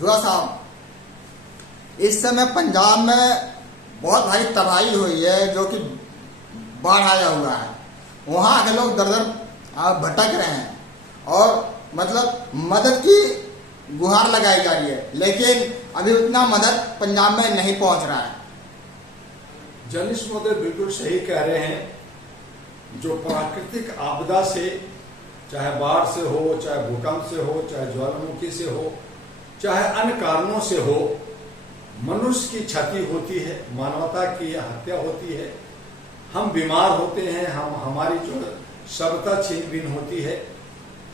दुआ साहब, इस समय पंजाब में बहुत भारी तबाही हुई है, जो कि बाढ़ आया हुआ है। वहाँ के लोग दर दर भटक रहे हैं और मतलब मदद की गुहार लगाई जा रही है, लेकिन अभी उतना मदद पंजाब में नहीं पहुंच रहा है। जर्नलिस्ट महोदय बिल्कुल सही कह रहे हैं। जो प्राकृतिक आपदा से, चाहे बाढ़ से हो, चाहे भूकंप से हो, चाहे ज्वालामुखी से हो, चाहे अन्य कारणों से हो, मनुष्य की क्षति होती है, मानवता की हत्या होती है, हम बीमार होते हैं, हमारी जो सभ्यता छीन बीन होती है,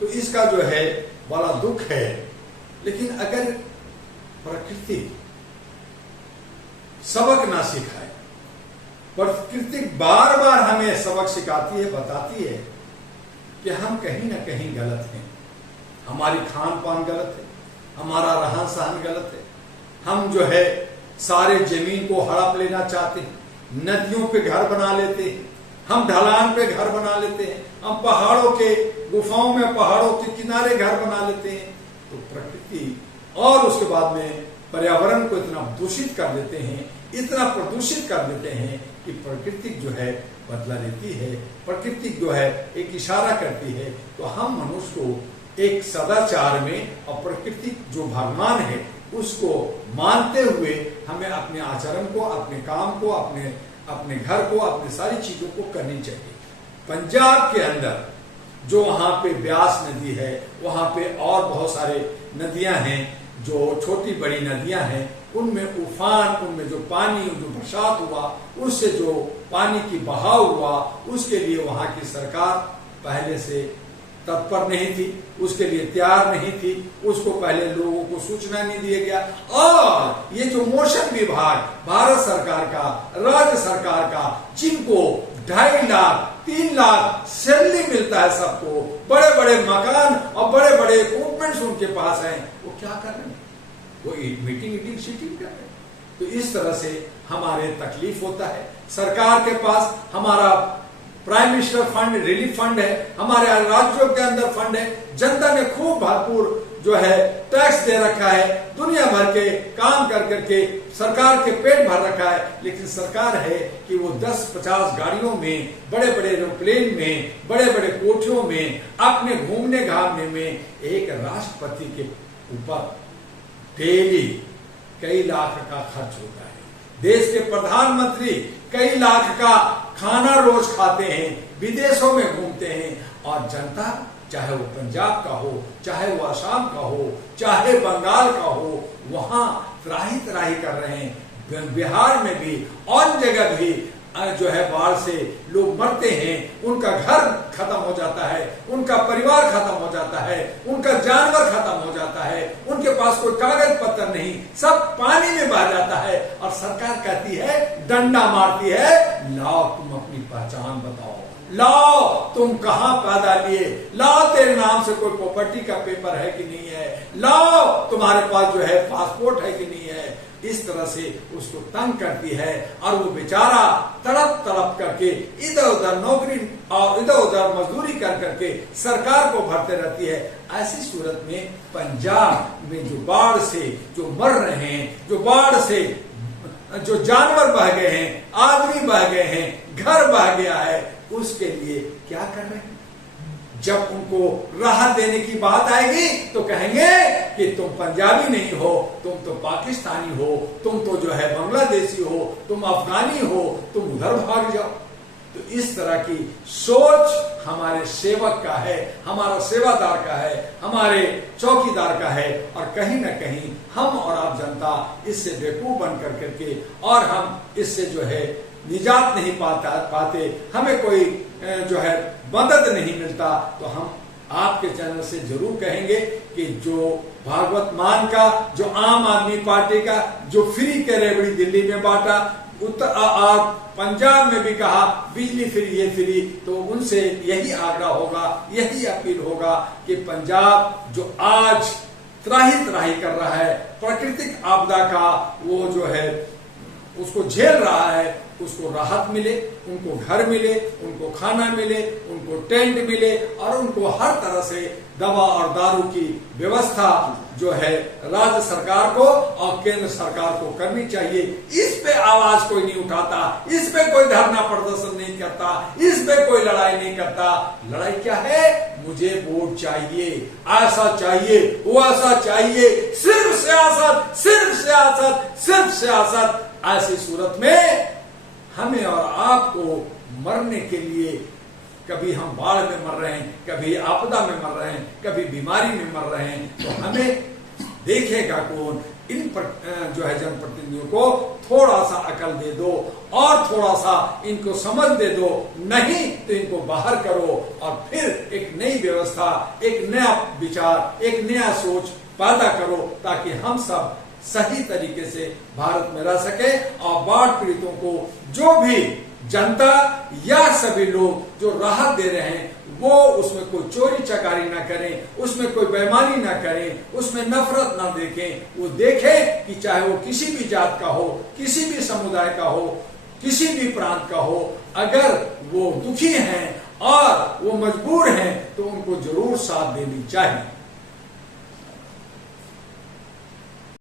तो इसका जो है बड़ा दुख है। लेकिन अगर प्रकृति सबक ना सिखाए, प्रकृति बार बार हमें सबक सिखाती है, बताती है कि हम कहीं ना कहीं गलत हैं, हमारी खान पान गलत है, हमारा रहन सहन गलत है, हम जो है सारे जमीन को हड़प लेना चाहते हैं, नदियों पे घर बना लेते हैं, हम ढलान पे घर बना लेते हैं, हम पहाड़ों के गुफाओं में, पहाड़ों के किनारे घर बना लेते हैं। तो प्रकृति और उसके बाद में पर्यावरण को इतना दूषित कर देते हैं, इतना प्रदूषित कर देते हैं कि प्रकृति जो है बदला लेती है, प्रकृति जो है एक इशारा करती है। तो हम मनुष्य को एक सदाचार में और प्रकृति जो भगवान है उसको मानते हुए हमें अपने आचरण को, अपने काम को, अपने घर को, अपनी सारी चीजों को करनी चाहिए। पंजाब के अंदर जो वहां पे ब्यास नदी है, वहां पे और बहुत सारे नदियां हैं, जो छोटी बड़ी नदियां हैं, उनमें उफान, उनमें जो पानी, जो बरसात हुआ, उससे जो पानी की बहाव हुआ, उसके लिए वहां की सरकार पहले से तत्पर नहीं थी, उसके लिए तैयार नहीं थी, उसको पहले लोगों को सूचना नहीं दिया गया। और ये जो मौसम विभाग भारत सरकार का, राज्य सरकार का, जिनको 2.5 लाख 3 लाख सैलरी मिलता है, सबको बड़े बड़े मकान और बड़े बड़े इक्विपमेंट्स उनके पास हैं, वो क्या कर रहे हैं? वो मीटिंग शीटिंग कर रहे हैं। तो इस तरह से हमारे तकलीफ होता है। सरकार के पास हमारा prime minister fund, relief fund है, हमारे राज्यों के अंदर फंड है, जनता ने खूब भरपूर जो है टैक्स दे रखा है, दुनिया भर के काम कर करके सरकार के पेट भर रखा है। लेकिन सरकार है कि वो 10-50 गाड़ियों में, बड़े बड़े एरोप्लेन में, बड़े बड़े कोठियों में, अपने घूमने घामने में एक राष्ट्रपति के ऊपर डेली कई लाख का खर्च होता है। देश के प्रधानमंत्री कई लाख का खाना रोज खाते हैं, विदेशों में घूमते हैं, और जनता, चाहे वो पंजाब का हो, चाहे वो असम का हो, चाहे बंगाल का हो, वहां त्राही त्राही कर रहे हैं। बिहार में भी और जगह भी जो है बाढ़ से लोग मरते हैं, उनका घर खत्म हो जाता है, उनका परिवार खत्म हो जाता है, उनका जानवर खत्म हो जाता है, उनके पास कोई कागज पत्र नहीं, सब पानी में बह जाता है। और सरकार कहती है, डंडा मारती है, लाओ तुम अपनी पहचान बताओ, लाओ तुम कहां पैदा लिए, लाओ तेरे नाम से कोई प्रॉपर्टी का पेपर है कि नहीं है, लाओ तुम्हारे पास जो है पासपोर्ट है कि नहीं है। इस तरह से उसको तंग करती है, और वो बेचारा तड़प तड़प करके इधर उधर नौकरी और इधर उधर मजदूरी कर करके सरकार को भरते रहती है। ऐसी सूरत में पंजाब में जो बाढ़ से जो मर रहे हैं, जो बाढ़ से जो जानवर बह गए हैं, आदमी बह गए हैं, घर बह गया है, उसके लिए क्या कर रहे हैं? जब उनको राहत देने की बात आएगी तो कहेंगे कि तुम पंजाबी नहीं हो, तुम तो पाकिस्तानी हो, तुम तो जो है बांग्लादेशी हो, तुम अफगानी हो, तुम उधर भाग जाओ। तो इस तरह की सोच हमारे सेवक का है, हमारा सेवादार का है, हमारे चौकीदार का है, और कहीं ना कहीं हम और आप जनता इससे बेवकूफ बन कर करके, और हम इससे जो है निजात नहीं पाते, हमें कोई जो है मदद नहीं मिलता। तो हम आपके चैनल से जरूर कहेंगे कि जो भागवत मान का, जो आम आदमी पार्टी का जो फ्री के रेवड़ी दिल्ली में बांटा, पंजाब में भी कहा बिजली फ्री, ये फ्री, तो उनसे यही आग्रह होगा, यही अपील होगा कि पंजाब जो आज त्राही त्राही कर रहा है, प्राकृतिक आपदा का वो जो है उसको झेल रहा है, उसको राहत मिले, उनको घर मिले, उनको खाना मिले, उनको टेंट मिले और उनको हर तरह से दवा और दारू की व्यवस्था जो है राज्य सरकार को और केंद्र सरकार को करनी चाहिए। इस पे आवाज कोई नहीं उठाता, इस पे कोई धरना प्रदर्शन नहीं करता, इस पे कोई लड़ाई नहीं करता। लड़ाई क्या है? मुझे वोट चाहिए, ऐसा चाहिए, वो ऐसा चाहिए, सिर्फ सियासत, सिर्फ सियासत, सिर्फ सियासत। ऐसी सूरत में हमें और आपको मरने के लिए, कभी हम बाढ़ में मर रहे हैं, कभी आपदा में मर रहे हैं, कभी बीमारी में मर रहे हैं, तो हमें देखेगा कौन? इन जो है जनप्रतिनिधियों को थोड़ा सा अकल दे दो और थोड़ा सा इनको समझ दे दो, नहीं तो इनको बाहर करो और फिर एक नई व्यवस्था, एक नया विचार, एक नया सोच पैदा करो ताकि हम सब सही तरीके से भारत में रह सके और बाढ़ पीड़ितों को जो भी जनता या सभी लोग जो राहत दे रहे हैं वो उसमें कोई चोरी चकारी ना करें, उसमें कोई बेईमानी ना करें, उसमें नफरत ना देखें। वो देखें कि चाहे वो किसी भी जात का हो, किसी भी समुदाय का हो, किसी भी प्रांत का हो, अगर वो दुखी हैं और वो मजबूर हैं तो उनको जरूर साथ देनी चाहिए।